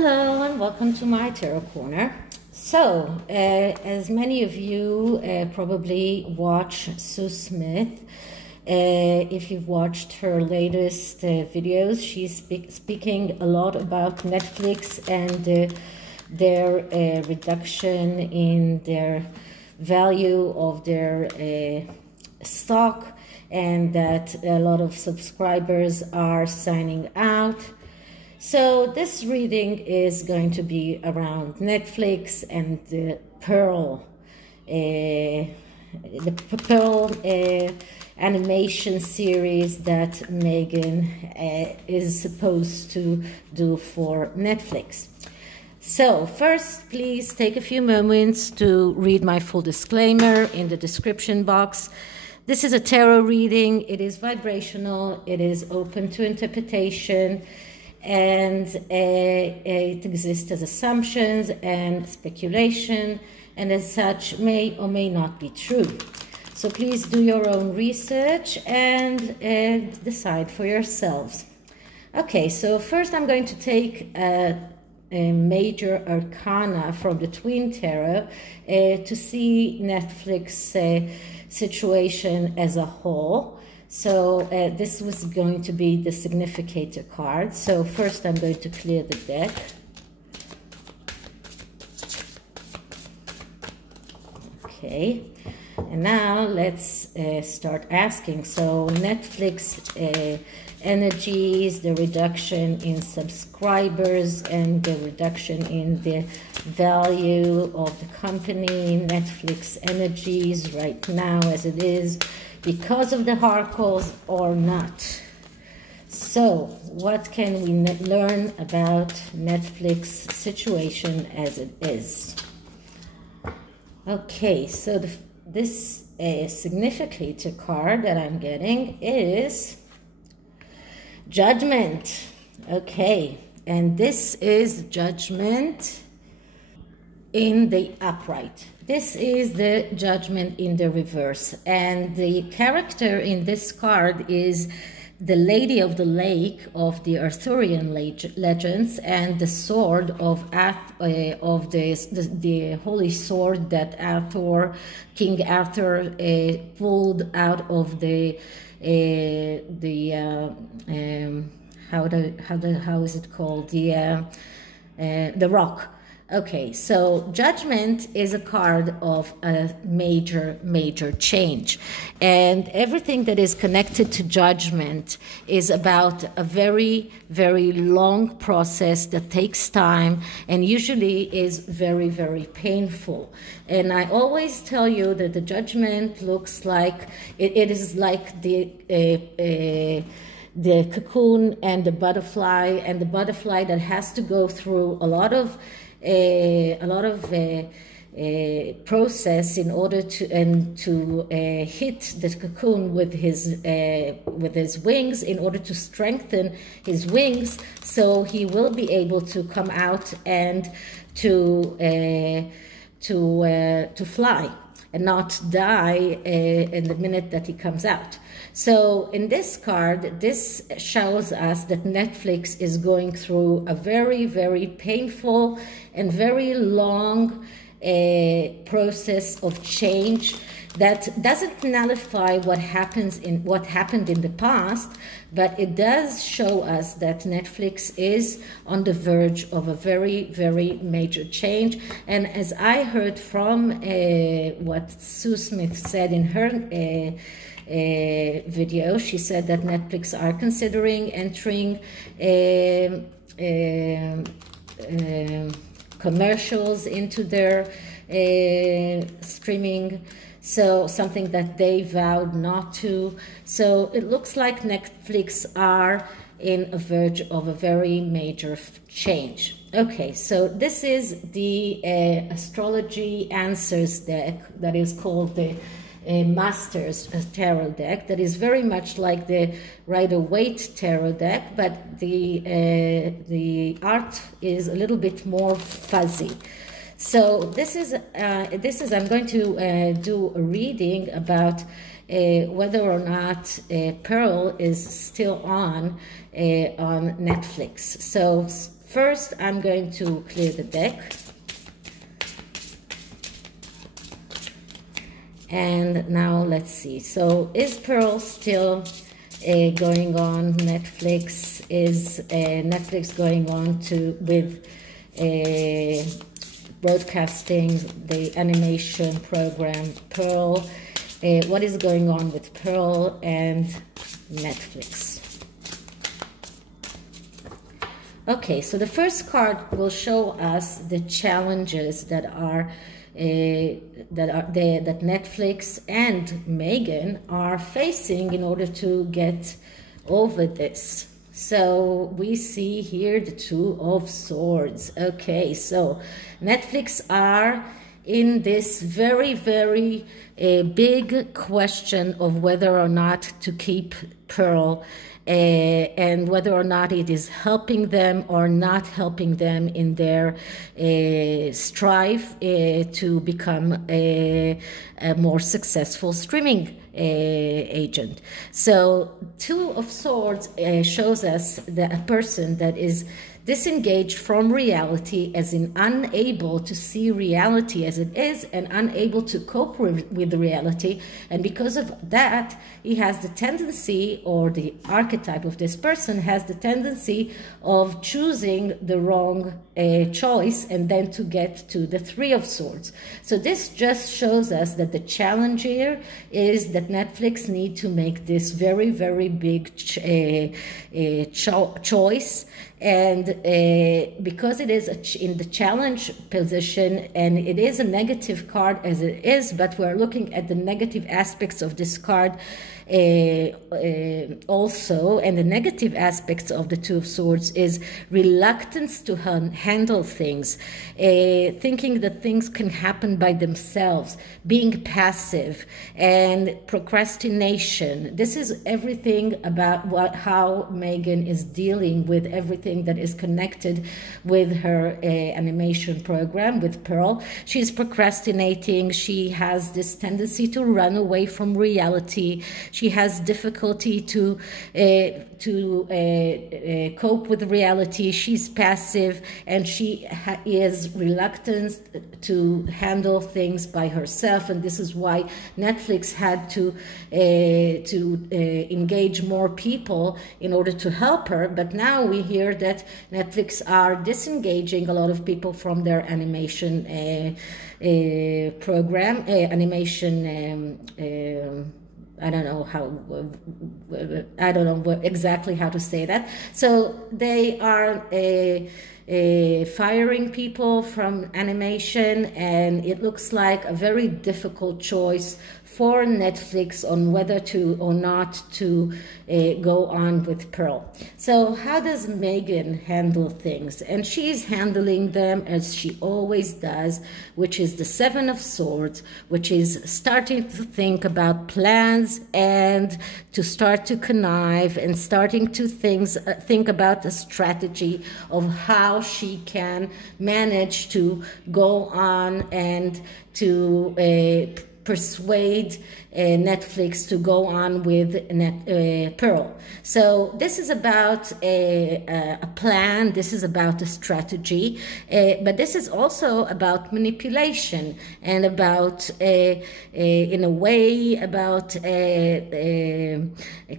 Hello and welcome to my Tarot Corner. So, as many of you probably watch Sue Smith, if you've watched her latest videos, she's speaking a lot about Netflix and their reduction in their value of their stock, and that a lot of subscribers are signing out. So this reading is going to be around Netflix and the Pearl, animation series that Meghan is supposed to do for Netflix. So first, please take a few moments to read my full disclaimer in the description box. This is a tarot reading. It is vibrational. It is open to interpretation. And it exists as assumptions and speculation, and as such may or may not be true. So please do your own research and decide for yourselves. Okay, so first I'm going to take a major arcana from the Twin Tarot to see Netflix situation as a whole. So this was going to be the significator card. So first I'm going to clear the deck. Okay, and now let's start asking. So Netflix energies, the reduction in subscribers and the reduction in the value of the company, Netflix energies right now as it is, because of the markles or not. So what can we learn about Netflix situation as it is? Okay, so this significator card that I'm getting is Judgment. Okay, and this is Judgment in the upright. This is the Judgment in the reverse, and the character in this card is the Lady of the Lake of the Arthurian legends, and the sword of the holy sword that King Arthur pulled out of the how is it called, the rock. Okay, so Judgment is a card of a major change, and everything that is connected to Judgment is about a very long process that takes time and usually is very painful. And I always tell you that the Judgment looks like it is like the cocoon and the butterfly that has to go through a lot of process in order to hit the cocoon with his wings, in order to strengthen his wings, so he will be able to come out and to fly and not die in the minute that he comes out. So in this card, this shows us that Netflix is going through a very painful and very long process of change that doesn't nullify what happened in the past, but it does show us that Netflix is on the verge of a very major change. And as I heard from what Sue Smith said in her video, she said that Netflix are considering entering commercials into their streaming, so something that they vowed not to. So it looks like Netflix are in a verge of a very major change. Okay, so this is the Astrology Answers deck that is called the Masters Tarot deck, that is very much like the Rider-Waite Tarot deck, but the art is a little bit more fuzzy. So this is I'm going to do a reading about whether or not Pearl is still on Netflix. So first I'm going to clear the deck. And now let's see. So is Pearl still going on Netflix? Is Netflix going on with broadcasting the animation program Pearl? What is going on with Pearl and Netflix? Okay, so the first card will show us the challenges that Netflix and Meghan are facing in order to get over this. So we see here the Two of Swords. Okay, so Netflix are in this very, very big question of whether or not to keep Pearl, and whether or not it is helping them or not helping them in their strive to become a more successful streaming agent. So Two of Swords shows us that a person that is disengaged from reality, as in unable to see reality as it is and unable to cope with the reality. And because of that, he has the tendency, or the archetype of this person has the tendency of choosing the wrong choice, and then to get to the Three of Swords. So this just shows us that the challenge here is that Netflix need to make this very, very big choice. And because it is in the challenge position, and it is a negative card as it is, but we're looking at the negative aspects of this card also, and the negative aspects of the Two of Swords is reluctance to handle things, thinking that things can happen by themselves, being passive, and procrastination. This is everything about how Meghan is dealing with everything that is connected with her animation program with Pearl. She's procrastinating. She has this tendency to run away from reality. She has difficulty to cope with reality. She's passive, and she is reluctant to handle things by herself. And this is why Netflix had to engage more people in order to help her. But now we hear that Netflix are disengaging a lot of people from their animation program, I don't know exactly how to say that. So they are firing people from animation, and it looks like a very difficult choice for Netflix on whether to or not to go on with Pearl. So how does Meghan handle things? And she's handling them as she always does, which is the Seven of Swords, which is starting to think about plans and to start to connive and starting to think about the strategy of how she can manage to go on and to persuade Netflix to go on with Pearl. So this is about a plan, this is about a strategy, but this is also about manipulation and about, in a way, about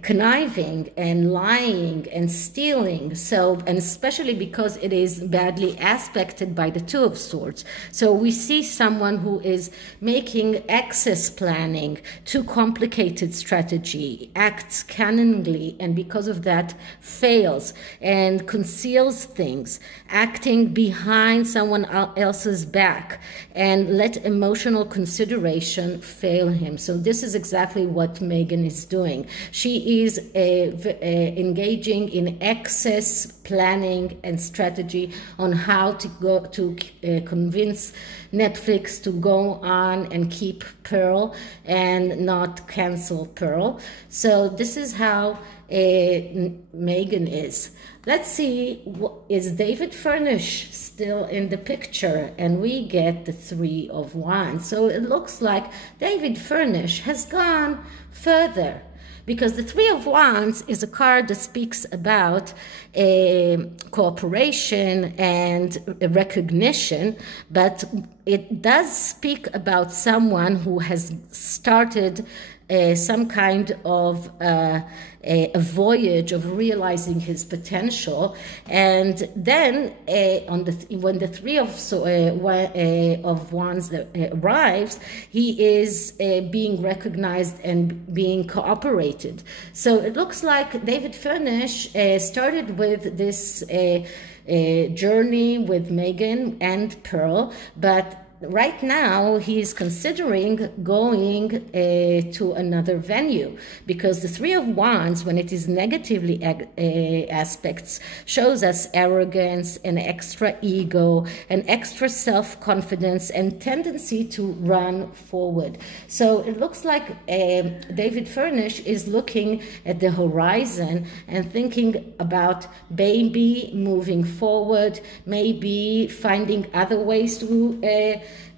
conniving and lying and stealing. So, and especially because it is badly aspected by the Two of Swords. So we see someone who is making excess planning, too complicated strategy, acts cunningly, and because of that fails and conceals things, acting behind someone else's back, and let emotional consideration fail him. So this is exactly what Meghan is doing. She is engaging in excess planning and strategy on how to go to convince Netflix to go on and keep Pearl and not cancel Pearl. So this is how Meghan is. Let's see, is David Furnish still in the picture? And we get the Three of Wands. So it looks like David Furnish has gone further, because the Three of Wands is a card that speaks about cooperation and recognition, but it does speak about someone who has started some kind of a voyage of realizing his potential, and then when the Three of Wands arrives, he is being recognized and being cooperated. So it looks like David Furnish started with this journey with Meghan and Pearl, but right now he's considering going to another venue, because the Three of Wands, when it is negatively aspects, shows us arrogance and extra ego and extra self-confidence and tendency to run forward. So it looks like David Furnish is looking at the horizon and thinking about maybe moving forward, maybe finding other ways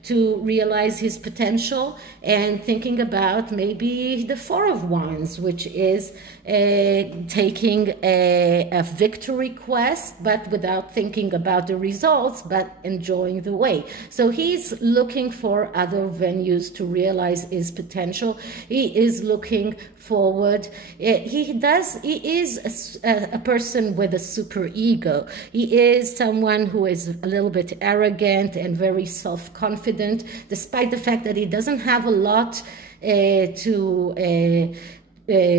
to realize his potential, and thinking about maybe the Four of Wands, which is taking a victory quest, but without thinking about the results, but enjoying the way. So he's looking for other venues to realize his potential. He is looking forward. He is a person with a super ego. He is someone who is a little bit arrogant and very self-confident, despite the fact that he doesn't have a lot to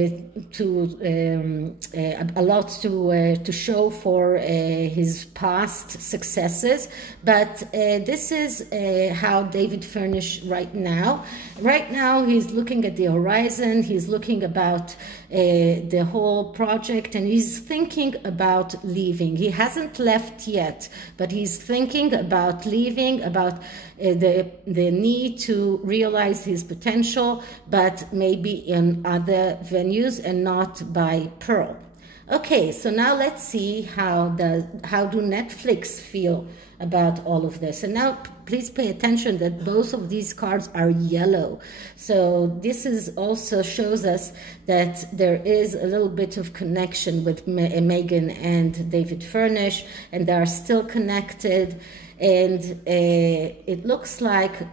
show for his past successes, but this is how David Furnish right now. Right now, he's looking at the horizon. He's looking about the whole project, and he's thinking about leaving. He hasn't left yet, but he's thinking about leaving, about the need to realize his potential, but maybe in other venues and not by Pearl. Okay, so now let's see how do Netflix feel about all of this. And now please pay attention that both of these cards are yellow. So this is also shows us that there is a little bit of connection with Meghan and David Furnish, and they are still connected. And it looks like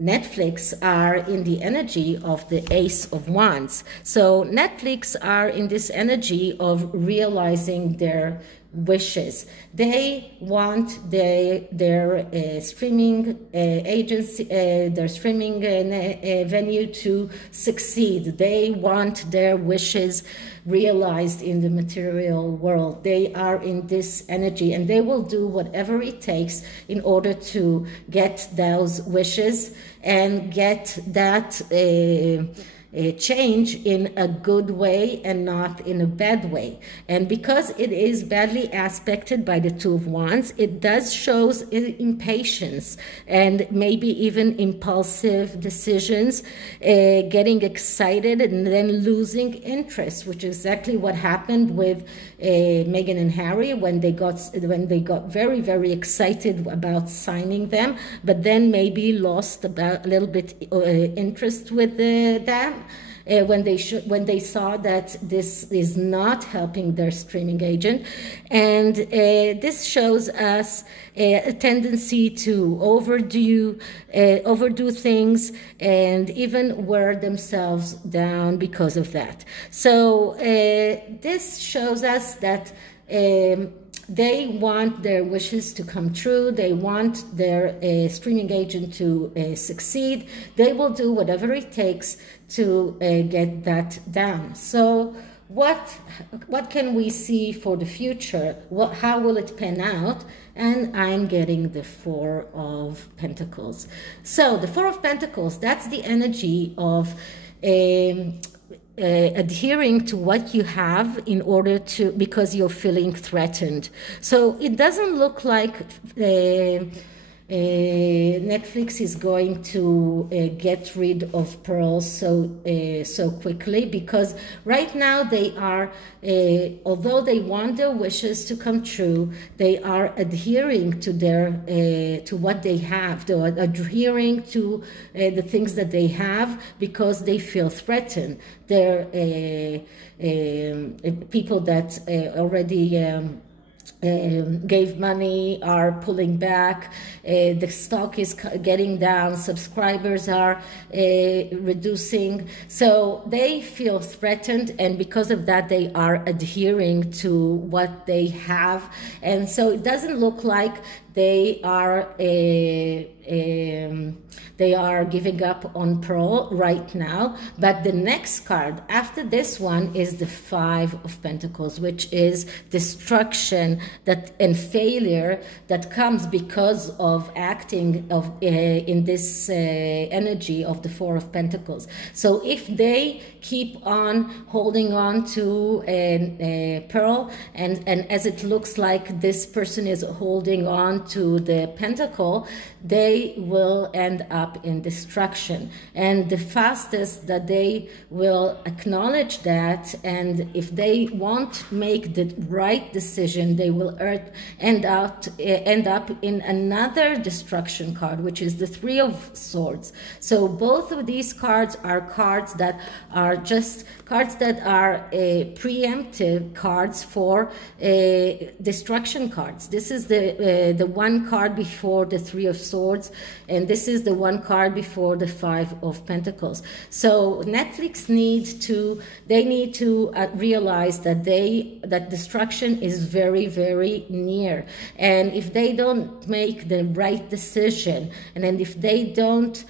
Netflix are in the energy of the Ace of Wands. So Netflix are in this energy of realizing their wishes. They want their streaming agency, their streaming venue to succeed. They want their wishes realized in the material world. They are in this energy, and they will do whatever it takes in order to get those wishes and get that change in a good way and not in a bad way. And because it is badly aspected by the Two of Wands, it does shows impatience and maybe even impulsive decisions, getting excited and then losing interest, which is exactly what happened with Meghan and Harry when they got very, very excited about signing them, but then maybe lost about a little bit interest with them. When they saw that this is not helping their streaming agent. And this shows us a tendency to overdo things and even wear themselves down because of that. So this shows us that they want their wishes to come true. They want their streaming agent to succeed. They will do whatever it takes to get that down. So what can we see for the future? How will it pan out? And I'm getting the Four of Pentacles. So the Four of Pentacles, that's the energy of adhering to what you have in order to, because you're feeling threatened. So it doesn't look like Netflix is going to get rid of pearls so quickly, because right now they are, although they want their wishes to come true, they are adhering to their to what they have. They are adhering to the things that they have because they feel threatened. They're people that already gave money are pulling back, the stock is getting down, subscribers are reducing, so they feel threatened, and because of that they are adhering to what they have, and so it doesn't look like they are giving up on Pearl right now. But the next card after this one is the Five of Pentacles, which is destruction and failure that comes because of acting in this energy of the Four of Pentacles. So if they keep on holding on to Pearl, and as it looks like this person is holding on to the Pentacle, they will end up in destruction. And the fastest that they will acknowledge that, and if they won't make the right decision, they will end up in another destruction card, which is the Three of Swords. So both of these cards are cards that are just cards that are preemptive cards for destruction cards. This is the one card before the Three of Swords, and this is the one card before the Five of Pentacles. So Netflix need to realize that that destruction is very, very near, and if they don't make the right decision, and then if they don't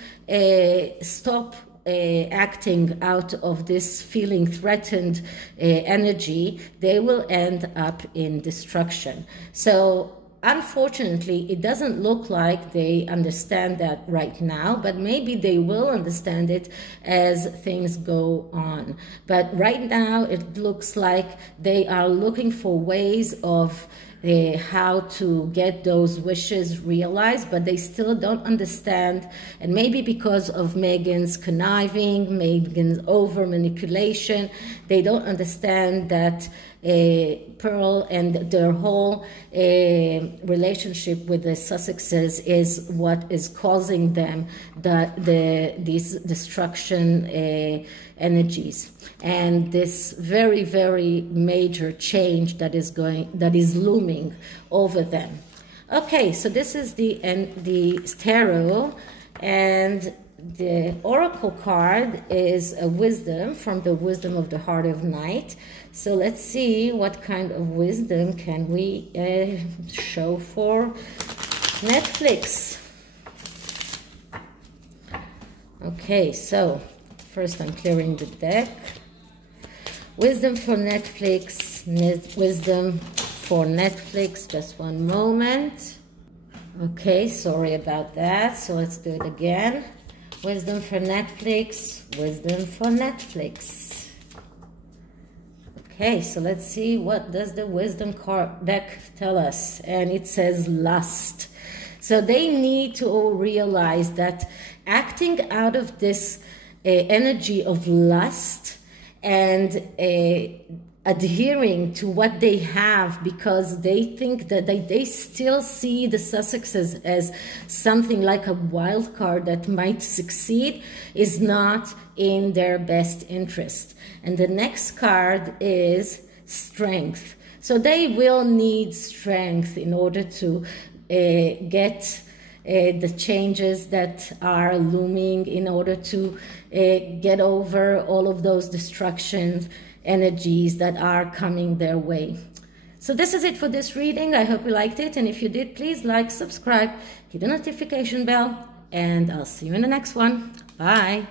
stop acting out of this feeling threatened energy, they will end up in destruction. So unfortunately, it doesn't look like they understand that right now, but maybe they will understand it as things go on. But right now, it looks like they are looking for ways of how to get those wishes realized, but they still don't understand. And maybe because of Meghan's conniving, Meghan's over manipulation, they don't understand that Pearl and their whole relationship with the Sussexes is what is causing them these destruction energies, and this very, very major change that is looming over them. Okay, so this is the tarot, and the oracle card is a wisdom from the Wisdom of the Heart of Night. So let's see what kind of wisdom can we show for Netflix. Okay, so first I'm clearing the deck. Wisdom for Netflix, wisdom for Netflix, just one moment. Okay, sorry about that, so let's do it again. Wisdom for Netflix, wisdom for Netflix. Okay, so let's see, what does the wisdom card deck tell us? And it says lust. So they need to realize that acting out of this energy of lust and adhering to what they have, because they think that they still see the Sussexes as something like a wild card that might succeed, is not in their best interest. And the next card is strength. So they will need strength in order to get the changes that are looming, in order to get over all of those destruction energies that are coming their way. So this is it for this reading. I hope you liked it, and if you did, please like, subscribe, hit the notification bell, and I'll see you in the next one. Bye.